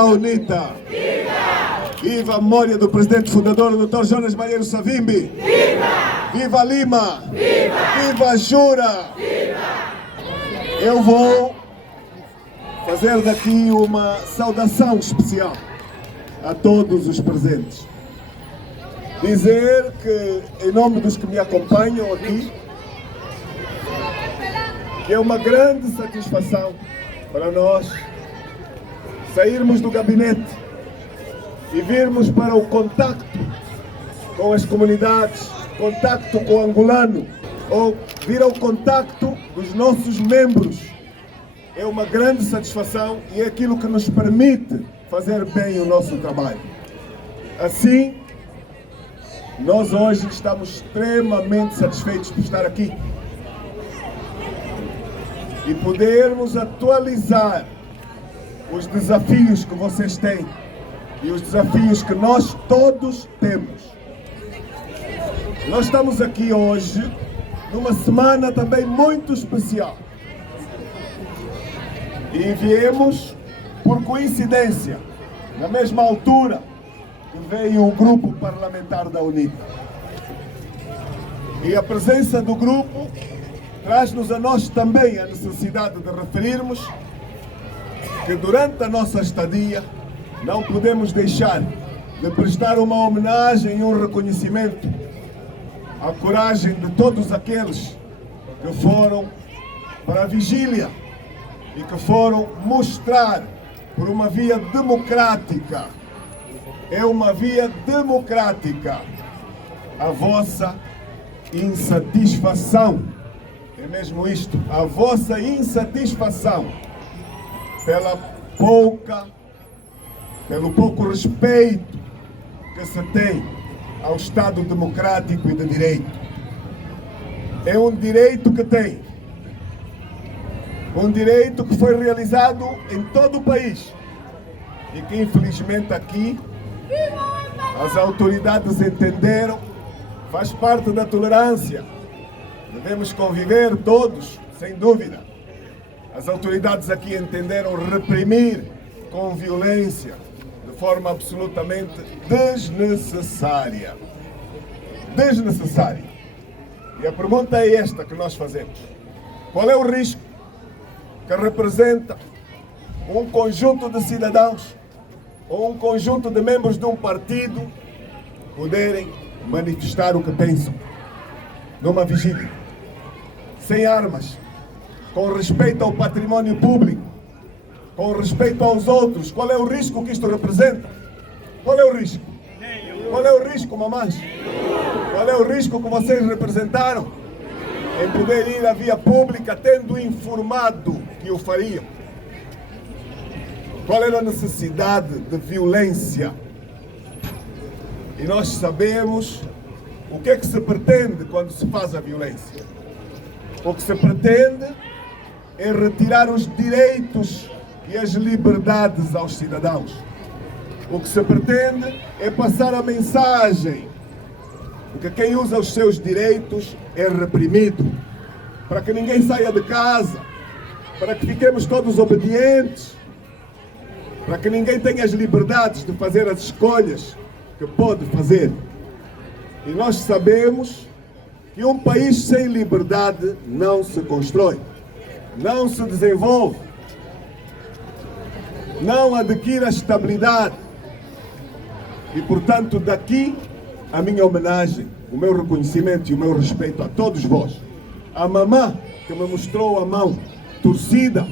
Viva a UNITA! Viva! Viva a memória do presidente fundador, o Dr. Jonas Malheiro Savimbi! Viva! Viva Lima! Viva! Viva Jura! Viva! Eu vou fazer daqui uma saudação especial a todos os presentes. Dizer que, em nome dos que me acompanham aqui, que é uma grande satisfação para nós sairmos do gabinete e virmos para o contacto com as comunidades, contacto com o angolano, ou vir ao contacto dos nossos membros. É uma grande satisfação e é aquilo que nos permite fazer bem o nosso trabalho. Assim, nós hoje estamos extremamente satisfeitos por estar aqui e podermos atualizar os desafios que vocês têm e os desafios que nós todos temos. Nós estamos aqui hoje numa semana também muito especial e viemos por coincidência, na mesma altura que veio o grupo parlamentar da UNITA. E a presença do grupo traz-nos a nós também a necessidade de referirmos que durante a nossa estadia não podemos deixar de prestar uma homenagem e um reconhecimento à coragem de todos aqueles que foram para a vigília e que foram mostrar por uma via democrática, é uma via democrática, a vossa insatisfação. É mesmo isto, a vossa insatisfação pelo pouco respeito que se tem ao Estado democrático e de direito. É um direito que tem, um direito que foi realizado em todo o país e que infelizmente aqui as autoridades entenderam, faz parte da tolerância. Devemos conviver todos, sem dúvida. As autoridades aqui entenderam reprimir com violência, de forma absolutamente desnecessária. Desnecessária. E a pergunta é esta que nós fazemos. Qual é o risco que representa um conjunto de cidadãos ou um conjunto de membros de um partido poderem manifestar o que pensam numa vigília, sem armas, com respeito ao património público, com respeito aos outros? Qual é o risco que isto representa? Qual é o risco? Qual é o risco, mamães? Qual é o risco que vocês representaram em poder ir à via pública tendo informado que o fariam? Qual era a necessidade de violência? E nós sabemos o que é que se pretende quando se faz a violência. O que se pretende é retirar os direitos e as liberdades aos cidadãos. O que se pretende é passar a mensagem de que quem usa os seus direitos é reprimido, para que ninguém saia de casa, para que fiquemos todos obedientes, para que ninguém tenha as liberdades de fazer as escolhas que pode fazer. E nós sabemos que um país sem liberdade não se constrói, não se desenvolve, não adquire a estabilidade. E, portanto, daqui a minha homenagem, o meu reconhecimento e o meu respeito a todos vós. A mamã que me mostrou a mão torcida,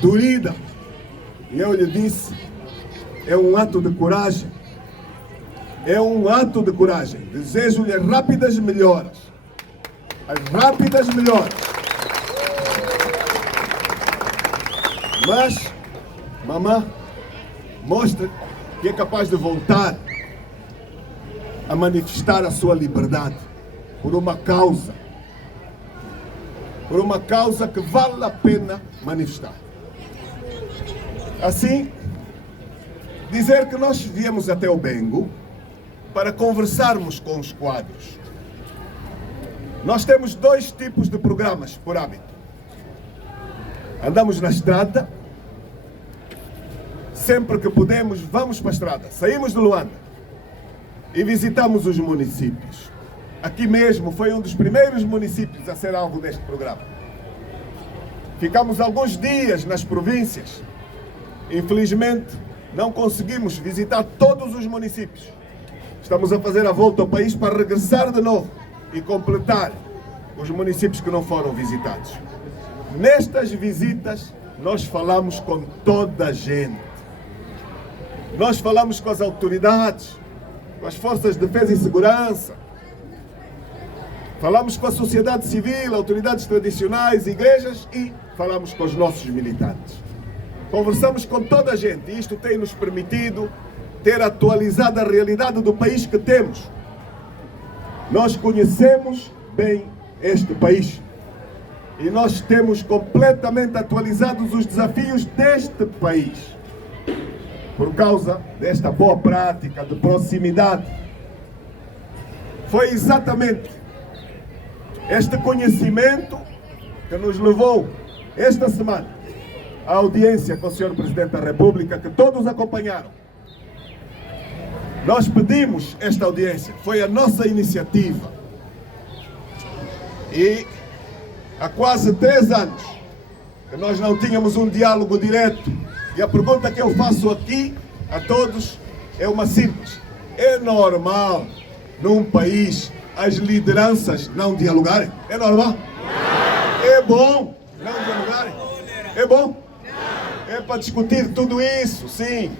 dorida, e eu lhe disse, é um ato de coragem. É um ato de coragem. Desejo-lhe rápidas melhoras. As rápidas melhoras. Mas, mamã, mostre que é capaz de voltar a manifestar a sua liberdade por uma causa que vale a pena manifestar. Assim, dizer que nós viemos até o Bengo para conversarmos com os quadros. Nós temos dois tipos de programas por hábito. Andamos na estrada sempre que podemos, vamos para a estrada. Saímos de Luanda e visitamos os municípios. Aqui mesmo foi um dos primeiros municípios a ser alvo deste programa. Ficamos alguns dias nas províncias. Infelizmente, não conseguimos visitar todos os municípios. Estamos a fazer a volta ao país para regressar de novo e completar os municípios que não foram visitados. Nestas visitas, nós falamos com toda a gente. Nós falamos com as autoridades, com as forças de defesa e segurança. Falamos com a sociedade civil, autoridades tradicionais, igrejas e falamos com os nossos militantes. Conversamos com toda a gente e isto tem nos permitido ter atualizado a realidade do país que temos. Nós conhecemos bem este país e nós temos completamente atualizados os desafios deste país por causa desta boa prática de proximidade. Foi exatamente este conhecimento que nos levou esta semana à audiência com o Sr. Presidente da República, que todos acompanharam. Nós pedimos esta audiência, foi a nossa iniciativa. E há quase 3 anos que nós não tínhamos um diálogo direto. E a pergunta que eu faço aqui a todos é uma simples. É normal num país as lideranças não dialogarem? É normal? É bom não dialogarem? É bom? É para discutir tudo isso, sim.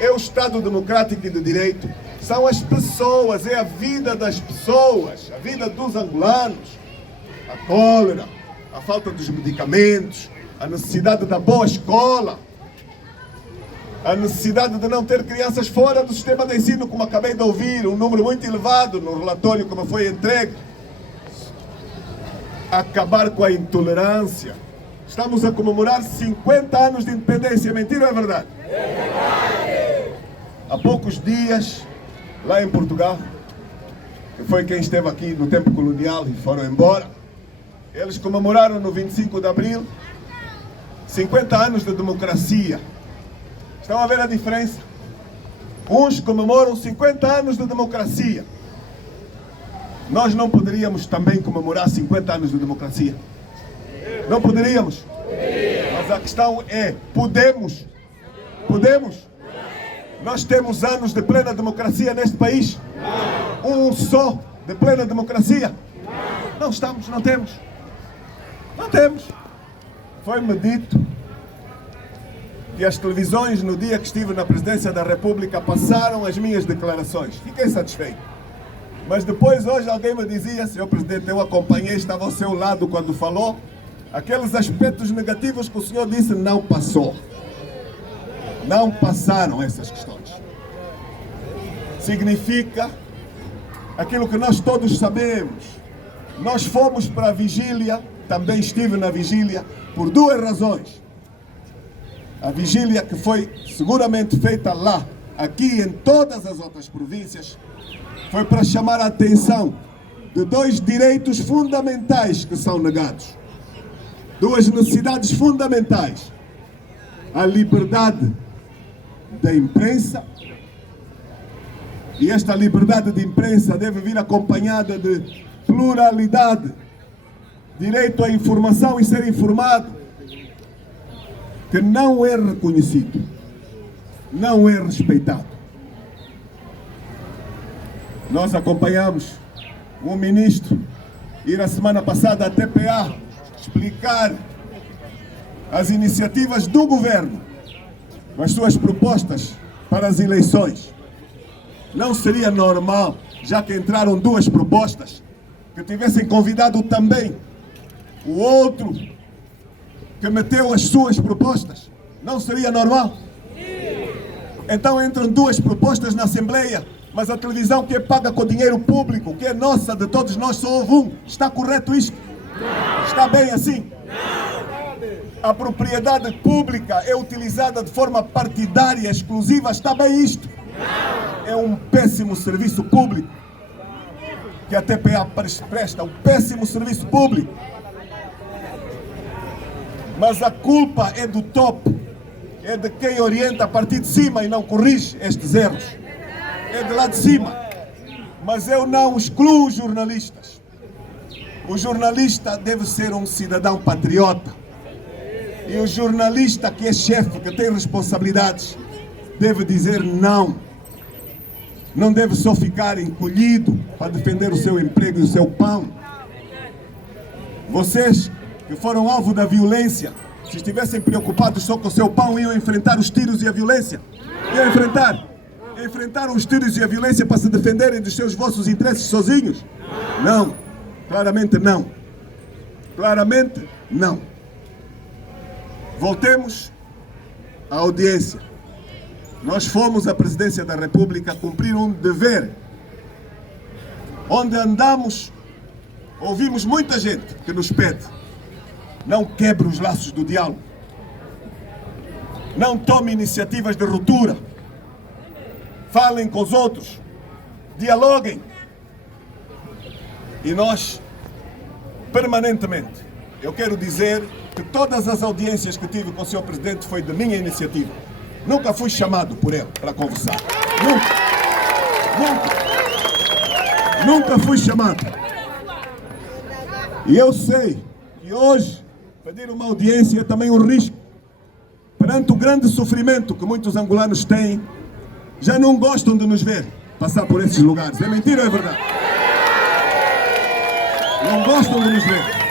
É o Estado democrático e de direito. São as pessoas, é a vida das pessoas, a vida dos angolanos. A cólera, a falta dos medicamentos, a necessidade da boa escola, a necessidade de não ter crianças fora do sistema de ensino, como acabei de ouvir, um número muito elevado no relatório como foi entregue. Acabar com a intolerância. Estamos a comemorar 50 anos de independência, é mentira ou é verdade? É verdade! Há poucos dias, lá em Portugal, que foi quem esteve aqui no tempo colonial e foram embora, eles comemoraram no 25 de abril 50 anos de democracia. Estão a ver a diferença? Uns comemoram 50 anos de democracia. Nós não poderíamos também comemorar 50 anos de democracia? Não poderíamos? Mas a questão é, podemos? Podemos? Nós temos anos de plena democracia neste país? Um só de plena democracia? Não estamos, não temos. Não temos. Foi-me dito que as televisões, no dia que estive na presidência da República, passaram as minhas declarações. Fiquei satisfeito. Mas depois, hoje, alguém me dizia, Sr. Presidente, eu acompanhei, estava ao seu lado quando falou, aqueles aspectos negativos que o senhor disse não passou. Não passaram essas questões. Significa aquilo que nós todos sabemos. Nós fomos para a vigília, também estive na vigília, por 2 razões. A vigília que foi seguramente feita lá, aqui em todas as outras províncias, foi para chamar a atenção de 2 direitos fundamentais que são negados. 2 necessidades fundamentais. A liberdade da imprensa, e esta liberdade de imprensa deve vir acompanhada de pluralidade, direito à informação e ser informado, que não é reconhecido, não é respeitado. Nós acompanhamos um ministro ir a semana passada à TPA explicar as iniciativas do governo, as suas propostas para as eleições. Não seria normal, já que entraram 2 propostas, que tivessem convidado também o outro que meteu as suas propostas? Não seria normal? Então entram 2 propostas na Assembleia, mas a televisão que é paga com dinheiro público, que é nossa, de todos nós, só houve um. Está correto isto? Não. Está bem assim? Não. A propriedade pública é utilizada de forma partidária, exclusiva. Está bem isto? Não. É um péssimo serviço público que a TPA presta, um péssimo serviço público. Mas a culpa é do topo. é de quem orienta a partir de cima e não corrige estes erros. É de lá de cima. Mas eu não excluo os jornalistas. O jornalista deve ser um cidadão patriota. E o jornalista que é chefe, que tem responsabilidades, deve dizer não. Não deve só ficar encolhido para defender o seu emprego e o seu pão. Vocês que foram alvo da violência, se estivessem preocupados só com o seu pão, iam enfrentar os tiros e a violência. Iam enfrentar. Enfrentaram os tiros e a violência para se defenderem dos seus vossos interesses sozinhos? Não. Claramente não. Claramente não. Voltemos à audiência. Nós fomos à Presidência da República cumprir um dever. Onde andamos, ouvimos muita gente que nos pede: não quebre os laços do diálogo. Não tome iniciativas de ruptura. Falem com os outros. Dialoguem. E nós, permanentemente, eu quero dizer que todas as audiências que tive com o Sr. Presidente foi de minha iniciativa. Nunca fui chamado por ele para conversar. Nunca fui chamado. E eu sei que hoje pedir uma audiência é também um risco. Perante o grande sofrimento que muitos angolanos têm, já não gostam de nos ver passar por esses lugares. É mentira ou é verdade? Não gostam de nos ver.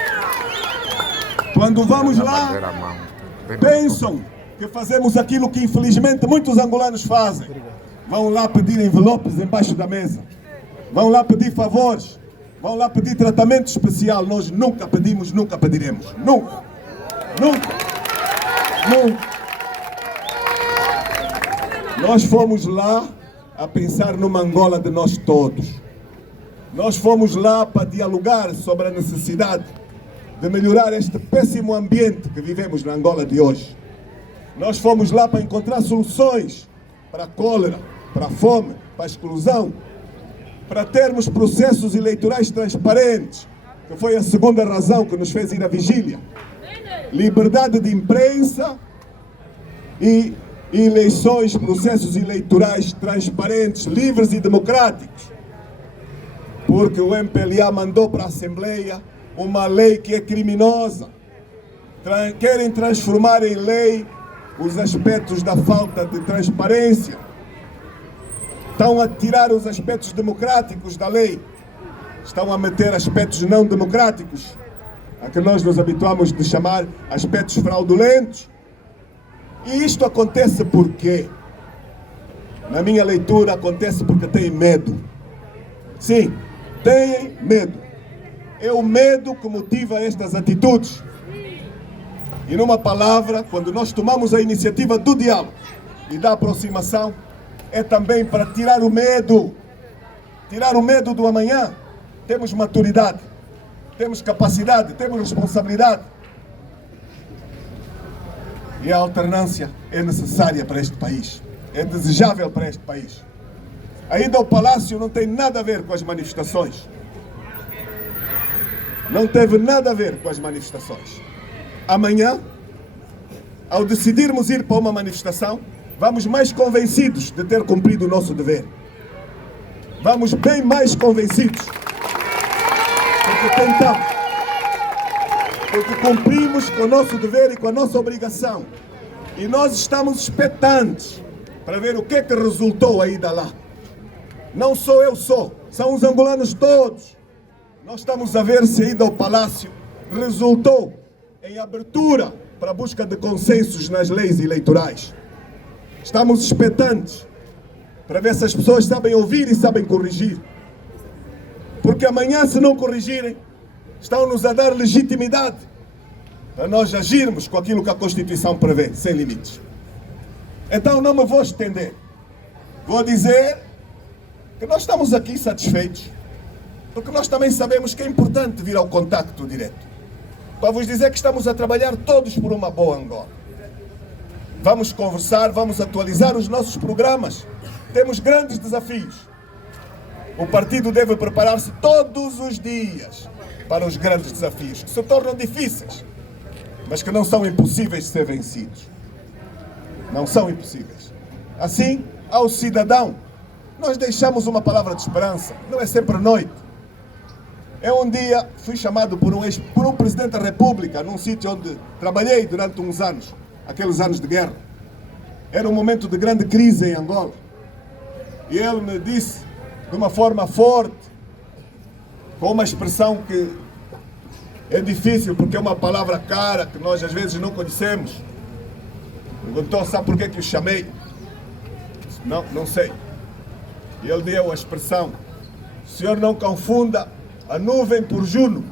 Quando vamos lá, pensam que fazemos aquilo que infelizmente muitos angolanos fazem. Vão lá pedir envelopes embaixo da mesa. Vão lá pedir favores. Vão lá pedir tratamento especial. Nós nunca pedimos, nunca pediremos. Nunca. Nós fomos lá a pensar numa Angola de nós todos. Nós fomos lá para dialogar sobre a necessidade de melhorar este péssimo ambiente que vivemos na Angola de hoje. Nós fomos lá para encontrar soluções para a cólera, para a fome, para a exclusão, para termos processos eleitorais transparentes, que foi a segunda razão que nos fez ir à vigília. Liberdade de imprensa e eleições, processos eleitorais transparentes, livres e democráticos. Porque o MPLA mandou para a Assembleia uma lei que é criminosa. Querem transformar em lei os aspectos da falta de transparência. Estão a tirar os aspectos democráticos da lei. Estão a meter aspectos não democráticos, a que nós nos habituamos de chamar aspectos fraudulentos. E isto acontece por quê? Na minha leitura, acontece porque têm medo. Sim, têm medo. É o medo que motiva estas atitudes. E numa palavra, quando nós tomamos a iniciativa do diálogo e da aproximação, é também para tirar o medo. Tirar o medo do amanhã. Temos maturidade, temos capacidade, temos responsabilidade. E a alternância é necessária para este país. É desejável para este país. A ida ao Palácio não tem nada a ver com as manifestações. Não teve nada a ver com as manifestações. Amanhã, ao decidirmos ir para uma manifestação, vamos mais convencidos de ter cumprido o nosso dever. Vamos bem mais convencidos. Porque tentamos. Porque cumprimos com o nosso dever e com a nossa obrigação. E nós estamos expectantes para ver o que é que resultou aí da lá. Não sou eu só, são os angolanos todos. Nós estamos a ver se a ida ao Palácio resultou em abertura para a busca de consensos nas leis eleitorais. Estamos expectantes para ver se as pessoas sabem ouvir e sabem corrigir. Porque amanhã, se não corrigirem, estão-nos a dar legitimidade para nós agirmos com aquilo que a Constituição prevê, sem limites. Então não me vou estender. Vou dizer que nós estamos aqui satisfeitos, porque nós também sabemos que é importante vir ao contacto direto. Para vos dizer que estamos a trabalhar todos por uma boa Angola. Vamos conversar, vamos atualizar os nossos programas. Temos grandes desafios. O partido deve preparar-se todos os dias para os grandes desafios, que se tornam difíceis, mas que não são impossíveis de ser vencidos. não são impossíveis. Assim, ao cidadão, nós deixamos uma palavra de esperança. Não é sempre noite. Eu um dia fui chamado por um presidente da República, num sítio onde trabalhei durante uns anos, aqueles anos de guerra. Era um momento de grande crise em Angola. E ele me disse, de uma forma forte, com uma expressão que é difícil, porque é uma palavra cara, que nós às vezes não conhecemos. Perguntou, sabe por que eu chamei? Disse, não sei. E ele deu a expressão, o senhor não confunda a nuvem por Juno.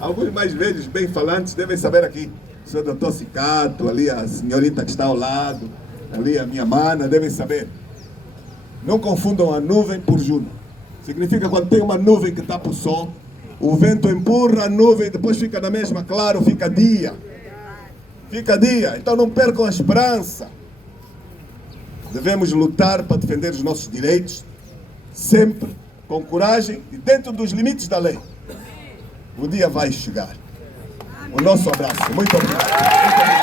Alguns mais velhos, bem falantes, devem saber aqui. O senhor doutor Cicato, ali a senhorita que está ao lado, ali a minha mana, devem saber. Não confundam a nuvem por Juno. Significa quando tem uma nuvem que tapa o sol, o vento empurra a nuvem e depois fica na mesma, claro, fica dia. Fica dia. Então não percam a esperança. Devemos lutar para defender os nossos direitos, sempre com coragem e dentro dos limites da lei. O dia vai chegar. O nosso abraço. Muito obrigado.